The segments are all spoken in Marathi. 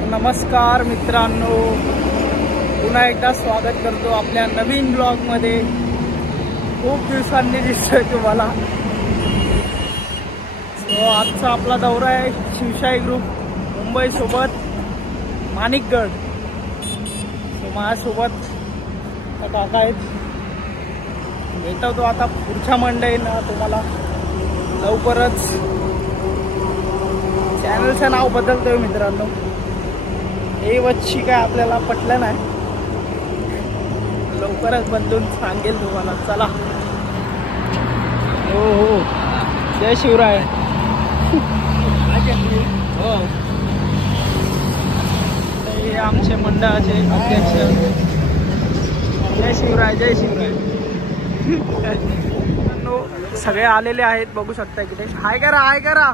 तर नमस्कार मित्रांनो, पुन्हा एकदा स्वागत करतो आपल्या नवीन ब्लॉगमध्ये। खूप दिवसांनी दिसतोय तुम्हाला। आजचा आपला दौरा आहे शिवशाही ग्रुप मुंबई सोबत माणिकगड। माझ्यासोबत काका आहेत, भेटवतो आता पुढच्या मंडळींना तुम्हाला लवकरच। चॅनलचं नाव बदलतोय मित्रांनो, हे वच्ची काय आपल्याला पटलं नाही, लवकरच बदलून सांगेल तुम्हाला। चला, हो हो, जय शिवराय। हो, हे आमचे मंडळाचे अध्यक्ष। जय शिवराय, जय शिवराय। सगळे आलेले आहेत, बघू शकता इकडे। हाय करा, हाय करा।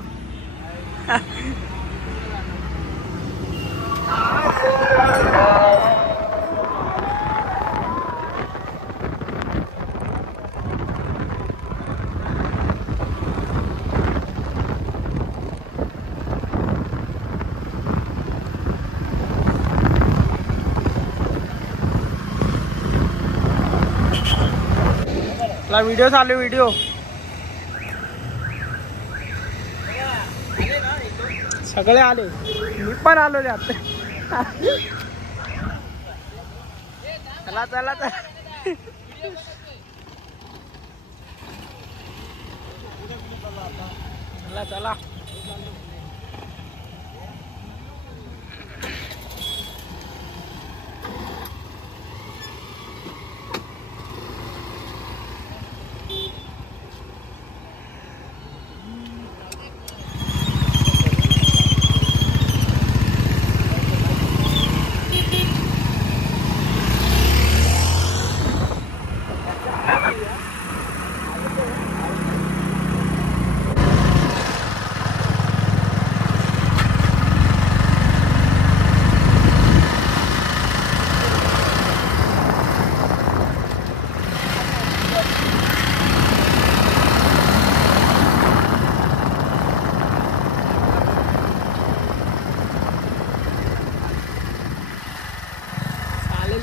व्हिडिओ चालू, व्हिडिओ सगळे आले, मी पण आलो रे आता। चला चला चला चला।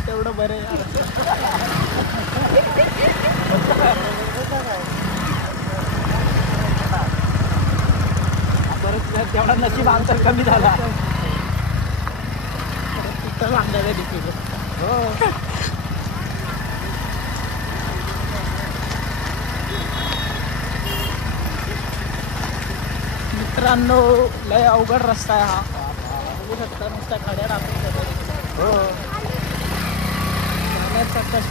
तेवढं बरं तेवढा नशीब अंतर कमी झाला, हो। मित्रांनो, लय अवघड रस्ता आहे हा, बघू शकता। नुसत्या गाड्या टाकून, हो,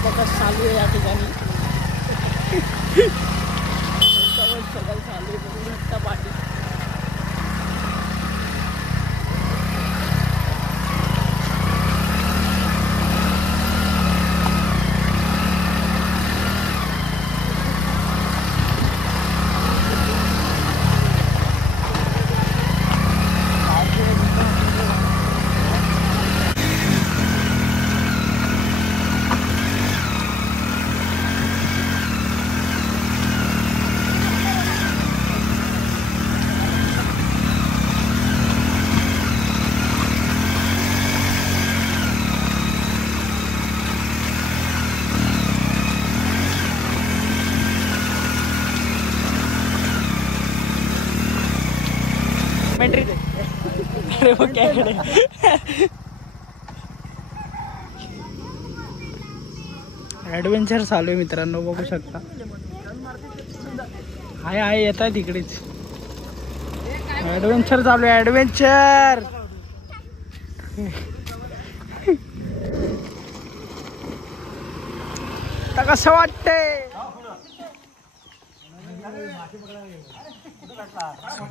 पकस चालू आहे या ठिकाणी। सगळं चालू आहे, बघू शकता पाठी। अरे वो क्या करे। ॲडव्हेंचर चालू आहे मित्रांनो, बघू शकता। हाय हाय, येत आहे तिकडेच, ॲडव्हेंचर चालू आहे, ॲडव्हेंचर। तर कसं वाटतंय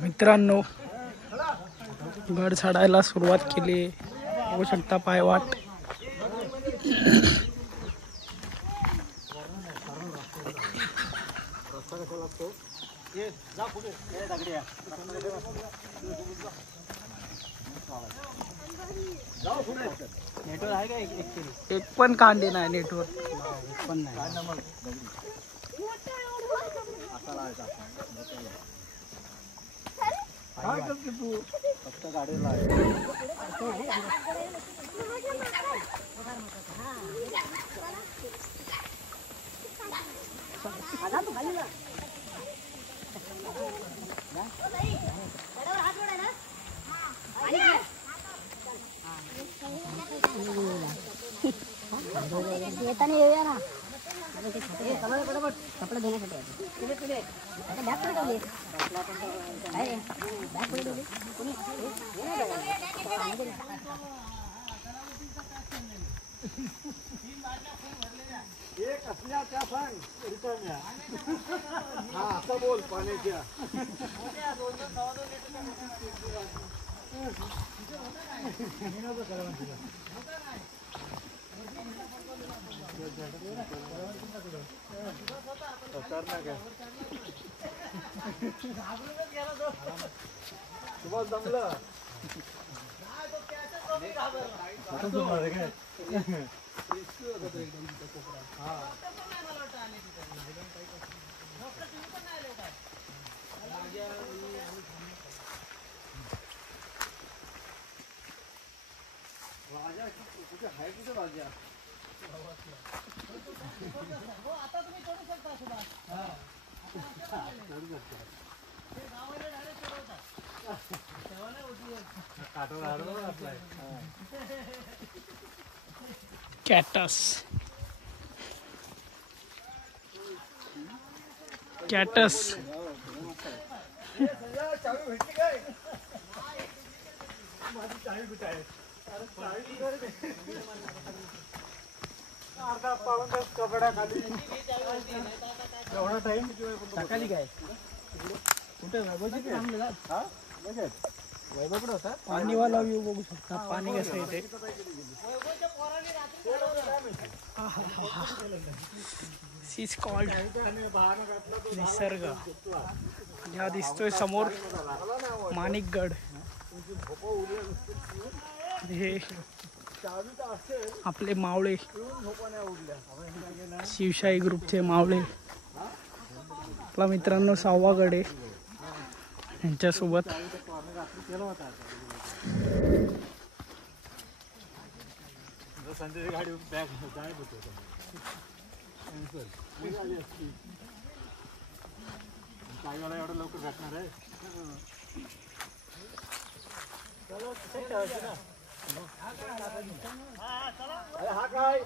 मित्रांनो? गड चढायला सुरुवात केली, बघू शकता पायवाट। नेटवर्क आहे का? एक पण कांदे नाही, नेटवर्क पण नाही। काय करते तू? फक्त गाडीला येताना येऊया ना कपडे धुण्यासाठी बॅग पुढे ठेवली बॅग पुढे ठेवली एक असल्या त्या सांग रिटर्न या हा असं बोल पाण्याच्या तुम्हाला जमलं राजा कुठे आहे कुठे राजा आता तुम्ही करू शकता सुद्धा कॅटस कॅटस चावी भेटली काय माझी चावी कुठे आहे अर्धा पाऊन तास कपडा खाली एवढा टाइम सकाळी काय कुठे वैभवकडे होता पाणीवाला व्ह्यू बघू शकता पाणी कसं येते सीज कॉल्ड निसर्ग हा दिसतोय समोर माणिकगड हे आपले मावळे शिवशाही ग्रुपचे मावळे आपला मित्रांनो 6वा गड आहे यांच्यासोबत संजय गाडी बॅग जायत होतो काहीवाला एवढं लवकर भेटणार आहे हा काय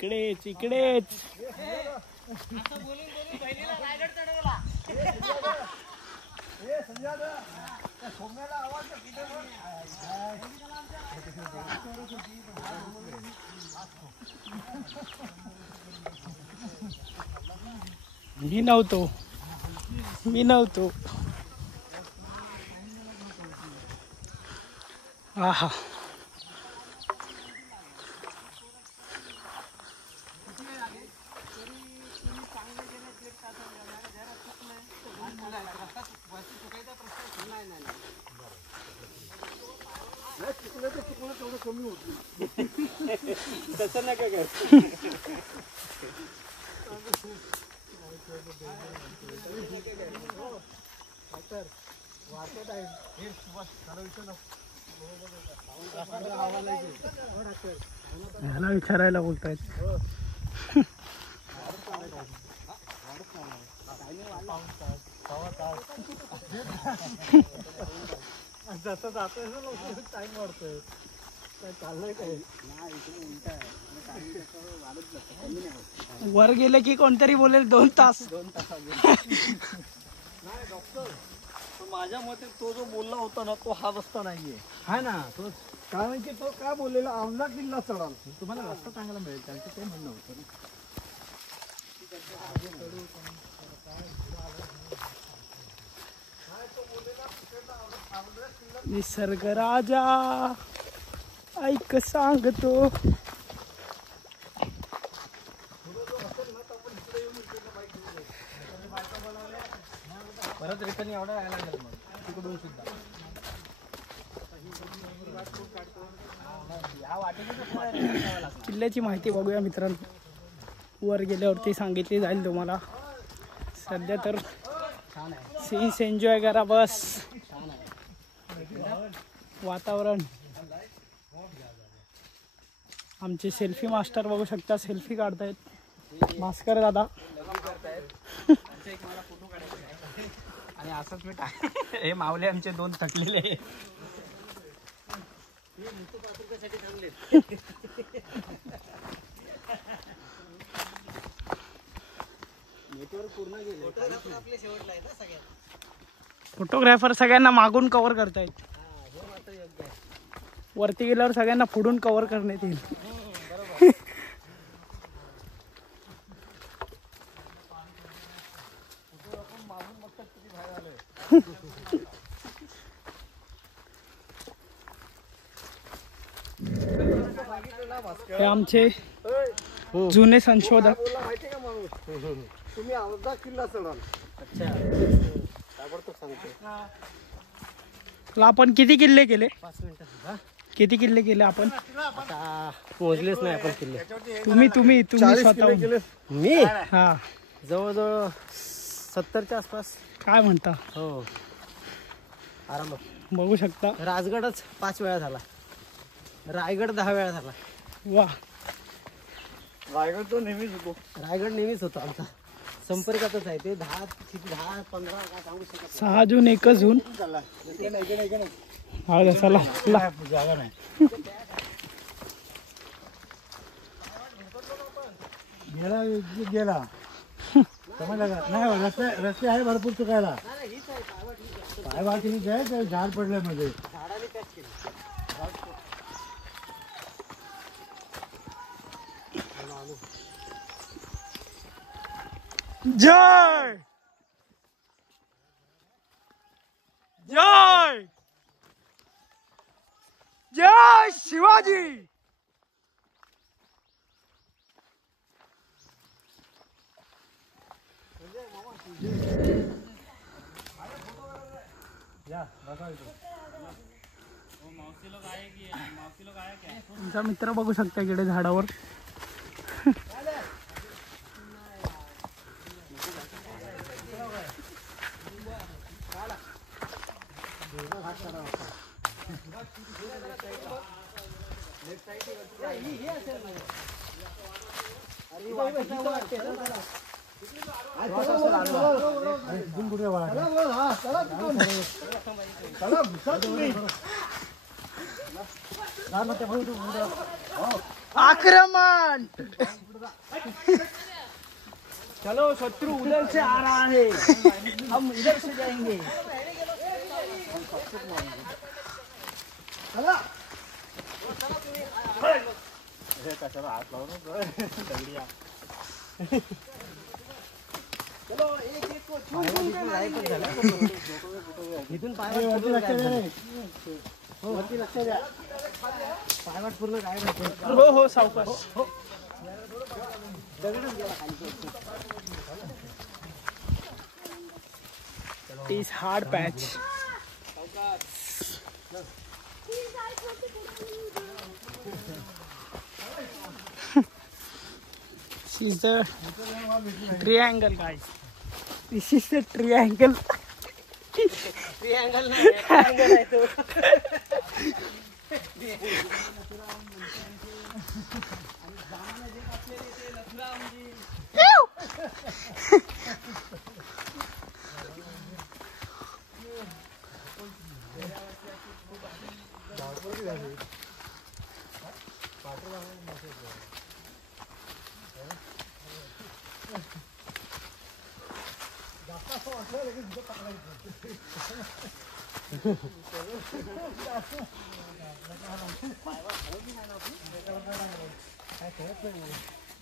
इकडेच इकडेच मी नव्हतो आहा तेवढं कमी होत तसं नाही काय ह्याला विचारायला बोलतायत जसं जातोय टाइम वाढतोय काय चाललंय काय वर गेले की कोणतरी बोलेल 2 तास नाही डॉक्टर माझ्या मते तो जो बोलला होता ना तो हा रस्ता नाहीये हा ना तो कारण की तो काय बोललेला औंढा किल्ला चढाल तुम्हाला रस्ता चांगला मिळेल त्यांचं ते म्हणणं होतं निसर्ग राजा ऐक सांगतो परत रिटर्न एवढा यायला लागेल मग तिकडून सुद्धा किल्ल्याची माहिती बघूया मित्रांनो वर गेल्यावरती सांगितली जाईल तुम्हाला. सध्या तर सीन्स एन्जॉय करा बस. वातावरण. आमचे सेल्फी मास्टर बघू शकता, सेल्फी काढतायत भास्कर दादा. आणि असंच मी हे मावले आमचे 2 थकलेले. फोटोग्राफर सगळ्यांना मागून कव्हर करतायत. वरती गेल्यावर सगळ्यांना पुढून कव्हर करण्यात येईल. हे आमचे जुने संशोधक. तुम्ही अर्धा किल्ला चढाल. अच्छा, आपण किती किल्ले केले? 5 मिनिटं. किती किल्ले केले आपण? मोजलेच नाही आपण किल्ले. तुम्ही स्वतः. मी हा जवळजवळ 70च्या आसपास. काय म्हणता? हो, आराम. बघू शकता. राजगडच 5 वेळा झाला. रायगड 10 वेळा झाला. वा. रायगड तो नेहमीच होतो. रायगड नेहमीच होतो आमचा. संपर्कातच आहे ते. 10-15 काय सांगू शकत. 6 जून 1 जून. हा चला. जागा नाही. गेला समजलं का? नाही, रस्ते आहे भरपूर चुकायला. काय वाटली काय झाड पडलं मध्ये. जय जय जय शिवाजी. तुमचा मित्र बघू शकता इकडे झाडावर. आक्रमण. चलो, शत्रु उधर से आ रहा है, हम इधर से जाएंगे. इथून पायवाट पूर्ण काय हो हो सावकाश. This hard patch. This is the triangle, guys. This is the triangle. triangle नाही, triangle आहे तो.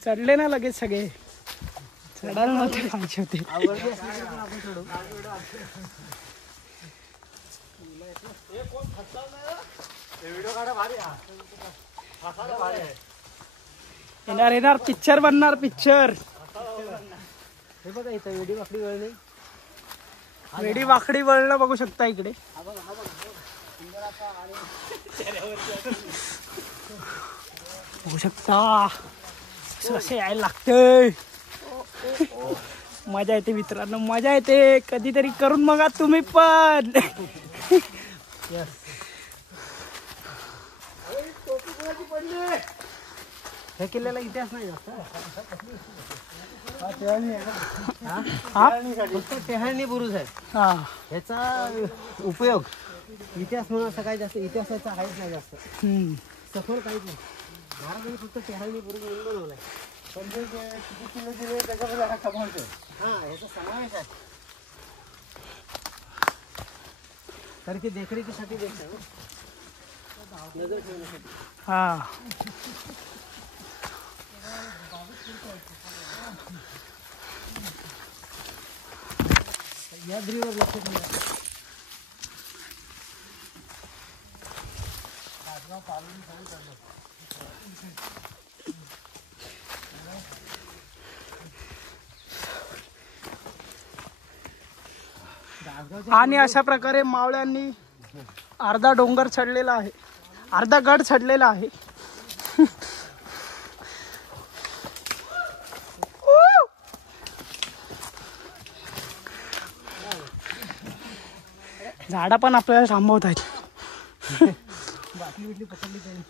चढले ना लगेच सगळे. चढायला नव्हते पाहिजे होते. येणार येणार पिक्चर बनणार पिक्चर. हे बघा इथं वेडी वाकडी वळ नाही. वेडी वाकडी वळणं बघू शकता इकडे. बघू शकता असं यायला लागतंय. मजा येते मित्रांनो, मजा येते. कधीतरी करून बघा तुम्ही पण. हे किल्ल्याला इतिहास नाही जास्त. टेहळणी बुरुज आहे. ह्याचा उपयोग इतिहास म्हणून असं काही जास्त इतिहासाचा आहेच नाही जास्त. सफर काहीच नाही. महाराजांनी फक्त टेहळणी बुरुज म्हणून बनवलाय. पण जे किती किल्ले दिले त्याच्यामध्ये हा समावेश आहे. ह्याचा समावेश आहे. कारण की देखरेखीसाठी देखील नजर ठेवण्यासाठी. या द्रीवर लक्ष ठेवा. आणि अशा प्रकारे मावळ्यांनी अर्धा डोंगर चढलेला आहे, अर्धा गड चढलेला आहे. झाडं पण आपल्याला थांबवत आहेत. बाटली बिटली पकडली तरी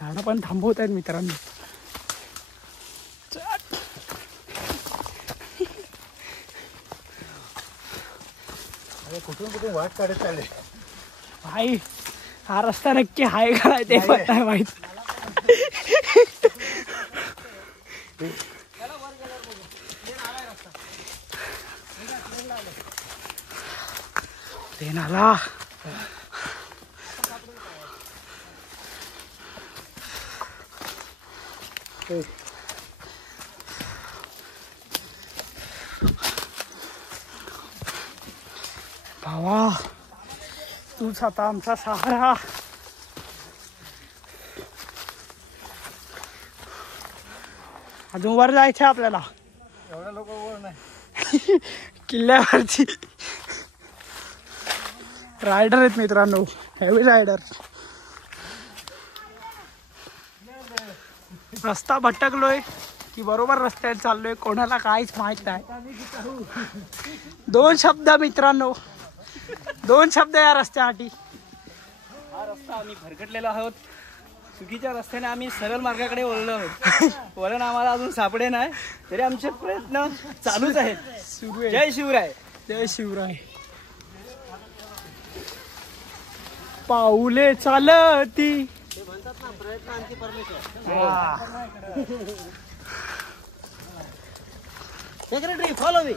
झाडं पण थांबवत आहेत मित्रांनो. कुठून कुठून वाट काढत चालले भाई. हा रस्ता नक्की हाय का ते पण नाही माहित. ते नाला भावा, तूच आता आमचा सहारा. अजून वर जायचं आपल्याला. एवढ्या लोक वर नाही. किल्ल्यावरची रायडर आहेत मित्रांनो, हेवी रायडर. रस्ता भटकलोय की बरोबर रस्त्यात चाललोय कोणाला काहीच माहित नाही. 2 शब्द मित्रांनो, 2 शब्द या रस्त्यासाठी. हा रस्ता आम्ही भरकटलेलो आहोत. चुकीच्या रस्त्याने आम्ही सरळ मार्गाकडे वळलो आहोत. वळण आम्हाला अजून सापडे नाही, तरी आमचे प्रयत्न चालूच आहेत. सुरू आहे. जय शिवराय. जय शिवराय. पाऊले चालती म्हणतात ना, प्रयत्न आणखी परमेश्वर. Secretary follow me.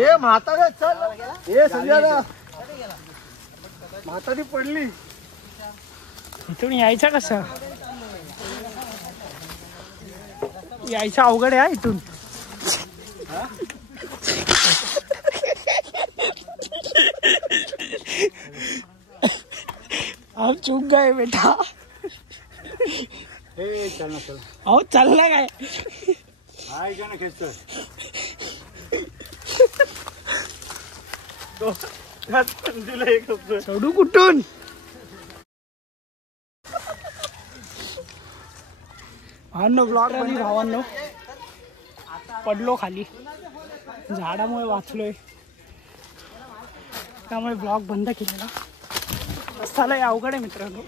ए म्हातारा चल. ए संजयला म्हातारी पडली. इथून यायचं कसं? यायचं अवघड आहे इथून. हम चूक गए बेटा. हे चल ना चल. अहो चालला काय? हाय का ना खेचतो. सोडू कुठून? भावांनो, ब्लॉग मध्ये भावांनो पडलो खाली, झाडामुळे वाचलोय, त्यामुळे ब्लॉग बंद केलेला. रस्ता लय अवघड आहे मित्रांनो,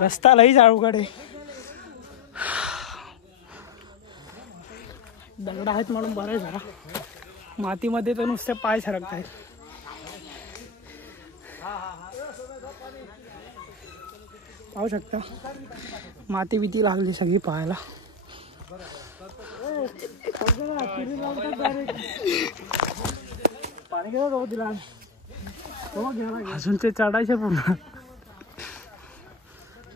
रस्ता लईच अवघड आहे. दगड आहेत म्हणून बरं आहे. जरा मातीमध्ये तर नुसते पाय सरकत आहेत. पाहू शकता माती बिती लागली सगळी पायाला. अजून ते चढायचे पुन्हा.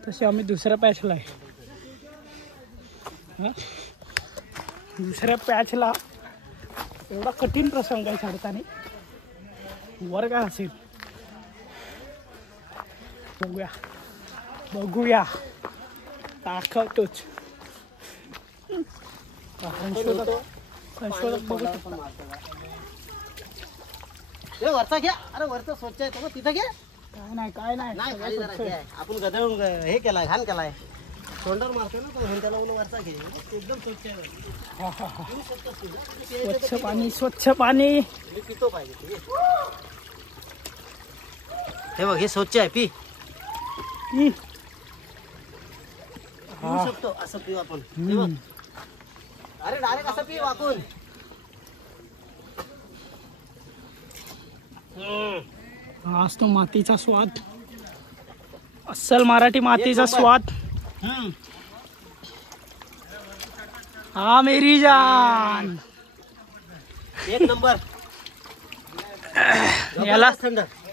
तसे आम्ही दुसऱ्या पॅचला आहे. दुसऱ्या पॅचला एवढा कठीण प्रसंग आहे चढताना. वर काय असेल बघूया, बघूया, दाखवतोच. संशोधक बघू. हे वरचा घ्या. अरे वरचा स्वच्छ आहे तो तिथं घ्या. काय नाही नाही खाली जरा घे. आपण गदळून हे केलाय घाण केलाय. तोंडावर मारतो ना तो त्याला बोलू वरचा घे. एकदम स्वच्छ आहे. स्वच्छ पाणी स्वच्छ पाणी. मी पितो पाहिजे. हे बघ हे स्वच्छ आहे पी. पिऊ शकतो असं पिऊ आपण. हे बघ. अरे डायरेक्ट असं पी वाकून. आज तो मातीचा स्वाद. अस्सल मराठी मातीचा स्वाद. हा मेरी जान. एक नंबर.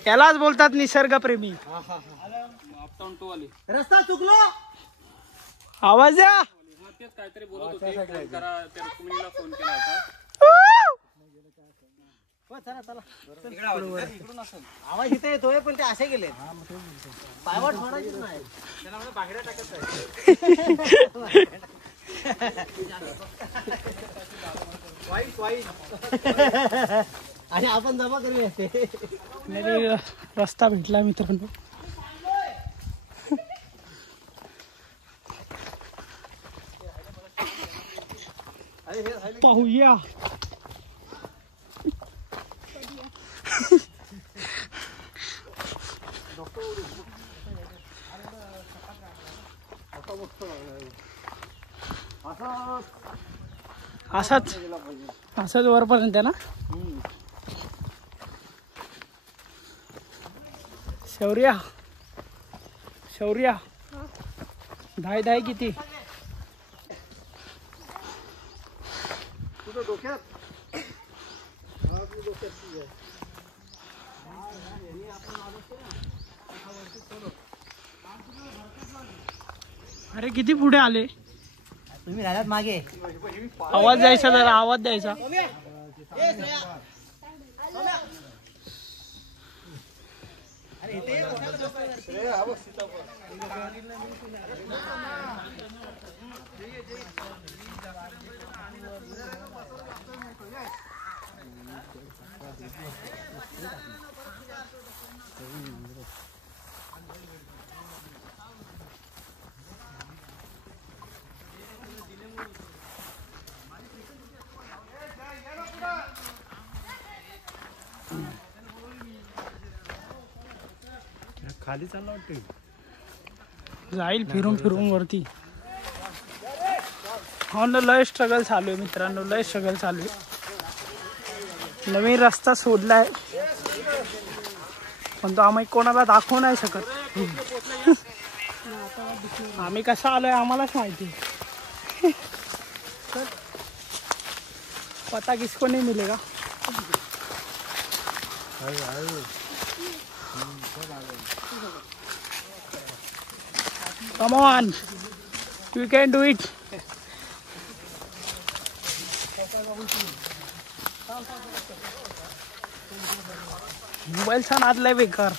यालाच बोलतात निसर्गप्रेमी. रस्ता चुकलो. आवाज द्या. काहीतरी बोलत होती फोन करा त्या रुक्मिणीला फोन केला होता. चला चला आवाज इथे येतोय पण ते असे गेले पायवाट सोडायचीच नाही. त्याला बाहेर टाकायचं आणि आपण जमा करूया. रस्ता भेटला मित्रांनो. पाहूया. असंच वरपर्यंत आहे ना. शौर्या शौर्या धाय धाय किती. तुझं डोक्यात अरे किती पुढे आले. तुम्ही राहिलात मागे. आवाज द्यायचा जरा आवाज द्यायचा. खाली चालला वाटतं. जाईल फिरून फिरून वरती. हो ना लय स्ट्रगल चालू आहे मित्रांनो. लय स्ट्रगल चालू आहे. नवीन रस्ता शोधलाय पण तो आम्ही कोणाला दाखवू नाही शकत. आम्ही कसा आलोय आम्हालाच माहिती. पता किसको नहीं मिलेगा. Come on, you can do it. मोबाईलचा नाद लय बेकार.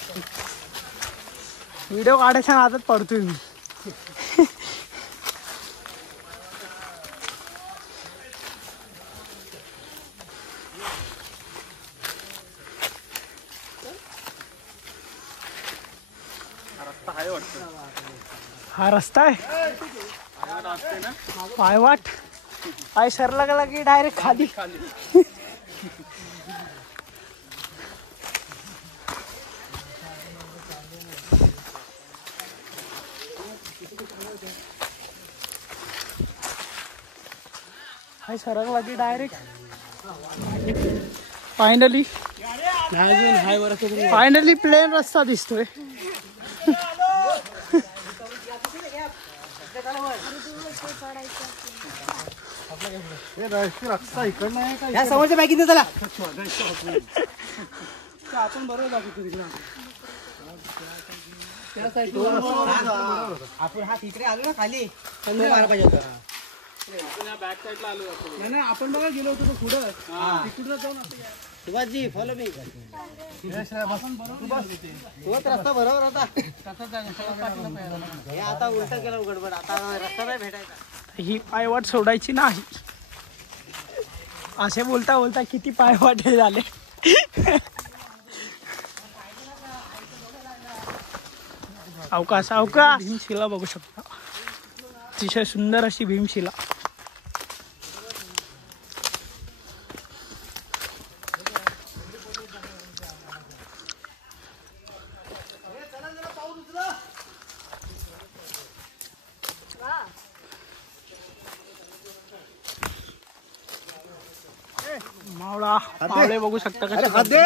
व्हिडिओ काढायच्या नादात पडतोय मी. हा रस्ता आहे पायवाट. पाय सरला गेला की डायरेक्ट खाली. हाय सरकला की डायरेक्ट. फायनली प्लेन रस्ता दिसतोय. या समोरच्या बॅगीत चला. आपण बरोबर दाखवतो तिकडे. आपण हा तिकडे आलो ना खाली. मारा पाहिजे होता. बॅक साईडला आलो होतो. नाही आपण बघा गेलो होतो पुढं. तिकडून जाऊन सुभाषजी फॉलो मी. तोच रस्ता बरोबर होता. हे आता उलटा केला गडबड. आता रस्ता नाही भेटायचा. ही पायवाट सोडायची नाही. असे बोलता बोलता किती पायवाट हे झाले. सावकाश सावकाश. भीमशिला बघू शकता, अतिशय सुंदर अशी भीमशिला. मावळा मावळे बघू शकता कसे.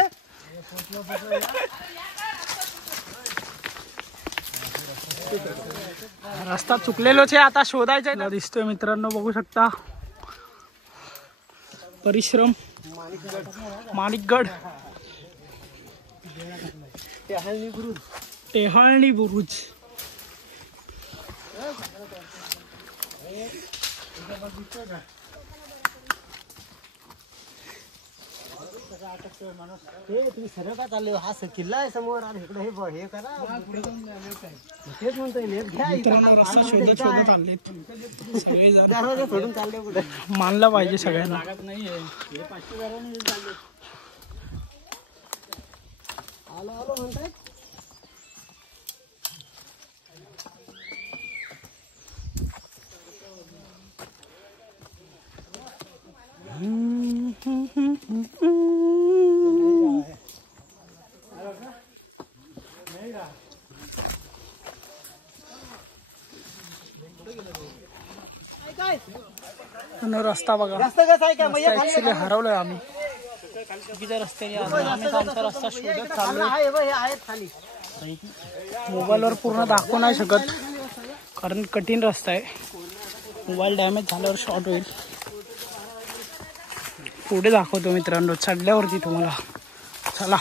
रस्ता चुकलेलोच आहे, आता शोधायचा दिसतोय मित्रांनो. बघू शकता परिश्रम. माणिकगड, टेहळणी बुरुज. तुम्ही सरळ का चालले? हा किल्ला आहे समोर आणि इकडे हे करा. तेच म्हणतोय लेट घ्या. रस्ता शोधत शोधत आले सगळे जण. दरवाजा सोडून चालले कुठे? मानला पाहिजे सगळ्यांना. आलो आलो म्हणताय. रस्ता बघा. रस्ता कसा आहे? काय ऍक्च्युली हरवलोय आम्ही, चुकीच्या रस्त्याने आलो. आम्ही आमचा रस्ता शोधत चाललोय. आहेत खाली. मोबाईलवर पूर्ण दाखवू नाही शकत कारण कठीण रस्ता आहे. मोबाईल डॅमेज झाल्यावर शॉर्ट होईल. पुढे दाखवतो मित्रांनो चढल्यावरती तुम्हाला. चला.